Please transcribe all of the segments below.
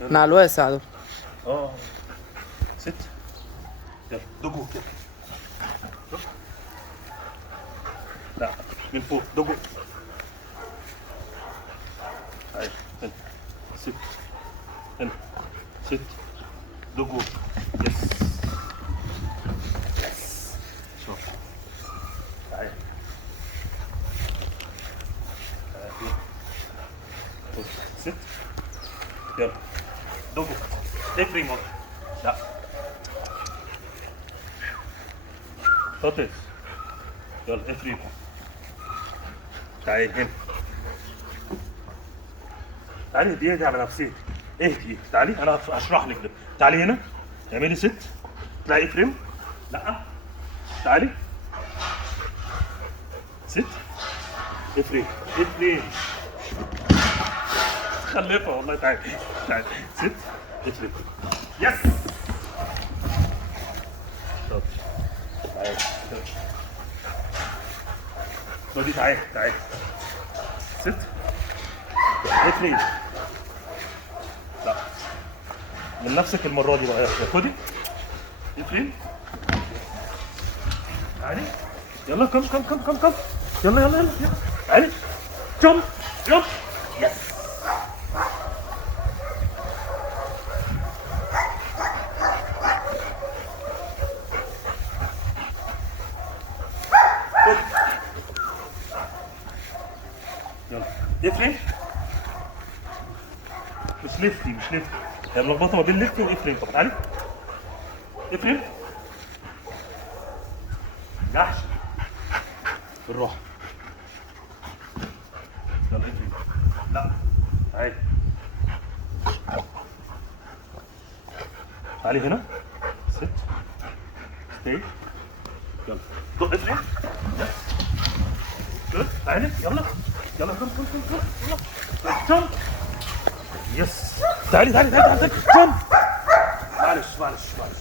من على الواسع ده. اه ست. يلا دجو كده. لا من فوق دجو. ايوه هنا ست. هنا ست. دجو. يس. يس. شوف. تعالى. ست. يلا دجو. افري مرة. لا فاطس. يلا افري. تعالي هنا. تعالي اهدي على نفسيتك. اهدي تعالي انا هشرح لك ده. تعالي هنا اعملي ست. تلاقي فريم. لا تعالي ست. افري افري. خلفها والله. تعالي تعالي ست. افري. يس. طب تعالي خدي. تعالي تعالي ست. افري. لا من نفسك المره دي بقى. يا خدي افري. تعالي يلا. كم كم كم كم كم. يلا يلا يلا يلا. تعالي جمب جمب. يس. يلا افري. مش ليفتي مش ليفتي. هي ملخبطه ما بين ليفتي وافريم. طب تعالي افريم. جحش بالراحه. يلا افريم. لا تعالي تعالي هنا ست. ستي. يلا دق افريم. يس جود. تعالي يلا يلا. كم كم كم كم. يلا جمب. يس. تعالي تعالي تعالي تعالي جمب. معلش معلش معلش.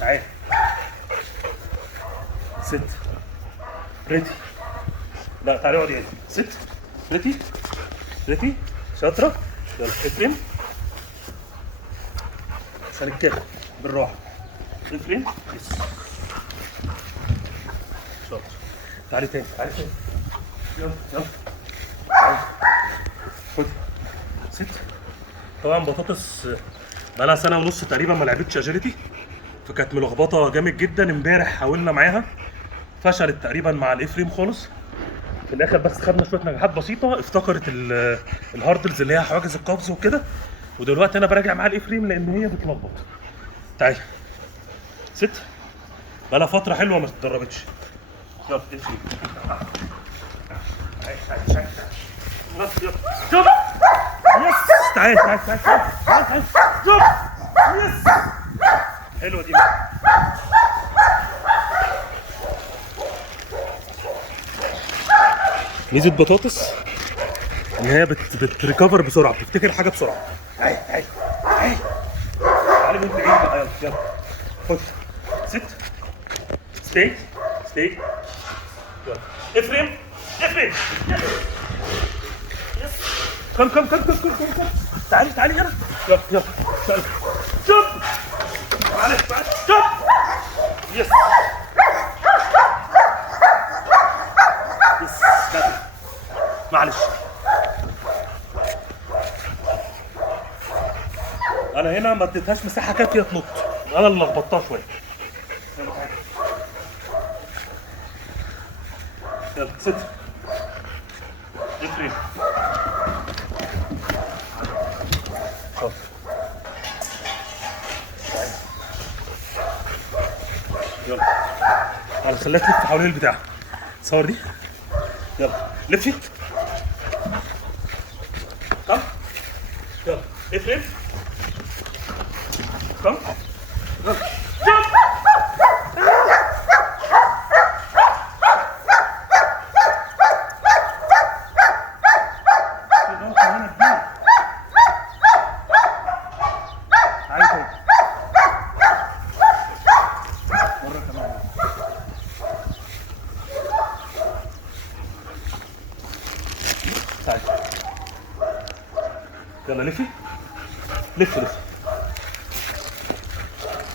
تعالي ست. بريتي. لا تعالي اقعدي هنا ست. بريتي بريتي شاطرة. يلا افريم. عشان كده بالراحة. افريم. يس شاطر. تعالي تاني تعالي تاني. يلا يلا. تعالي. خدي ست. طبعا بطاطس بقالها سنة ونص تقريبا ما لعبتش اجيلتي، فكانت ملخبطة جامد جدا. امبارح حاولنا معاها فشلت تقريبا مع الافريم خالص. في الاخر بس خدنا شويه نجاحات بسيطه. افتكرت الهاردلز اللي هي حواجز القفز وكده. ودلوقتي انا براجع معاها الافريم لان هي بتلخبط. تعالي ست. بقالها فتره حلوه ما اتدربتش. يلا افريم. تعالي تعالي يلا جمب. يس. تعالي تعالي تعالي تعالي جمب. يس. حلوه دي. ميزه بطاطس ان هي بتريكفر بسرعه، بتفتكر حاجه بسرعه. تعالي تعالي تعالي تعالي من بعيد بقى. يلا يلا خش ست. ستي ستي. يلا افريم افريم. يس. كم كم كم كم كم كم. تعالي تعالي يلا يلا يلا. تعالي جمب. معلش معلش جمب. يس يس. معلش انا هنا ما اديتهاش مساحه كافيه تنط. انا اللي لخبطتها شويه. يلا ست. افريم. شاطر. يلا تعالى خليها تلف حوالين البتاع. صور دي. يلا لفي. كم. يلا افريم. كم. يلا جمب. تعالي يلا لفي لفي لفي.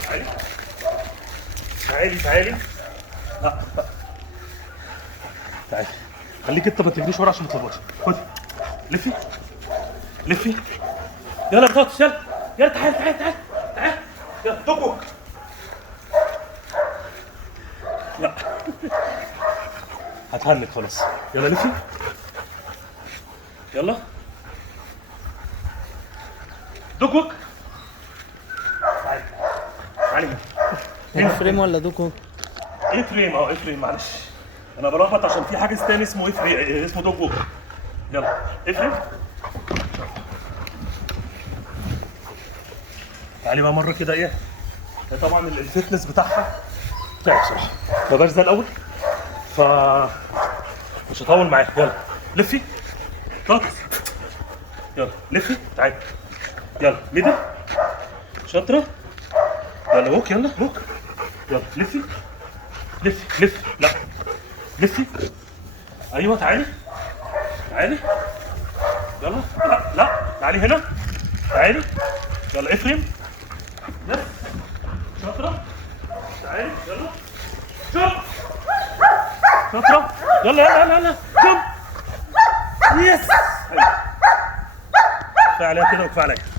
تعالي تعالي تعالي. لا لا تعالي خليك انت ما تجريش ورا عشان ما تخبطش. خدي لفي لفي. يلا بطاطس يلا يلا. تعالي تعالي تعالي تعالي يلا توكو. لا هتهنك خلاص. يلا لفي يلا دوكوك. تعالي تعالي. افريم ولا دوكو؟ افريم افريم معلش انا بلخبط عشان في حاجز تاني اسمه افريم اسمه دوكوك. يلا افريم. تعالي بقى مره كده ايه. طبعا الفتنس بتاعها تعب بصراحه. ما بقاش ده الاول ف مش هطول معاك. يلا لفي طاطس. يلا لفي تعالي. يلا ميدل شاطره. يلا ووك يلا ووك. يلا لفي لفي لفي. لا لفي. ايوه تعالي تعالي. يلا لا لا تعالي هنا. تعالي يلا افرم. لف شاطره. تعالي يلا شوف شاطره. يلا يلا يلا شوف. يس كفايه عليها كده وكفايه عليا.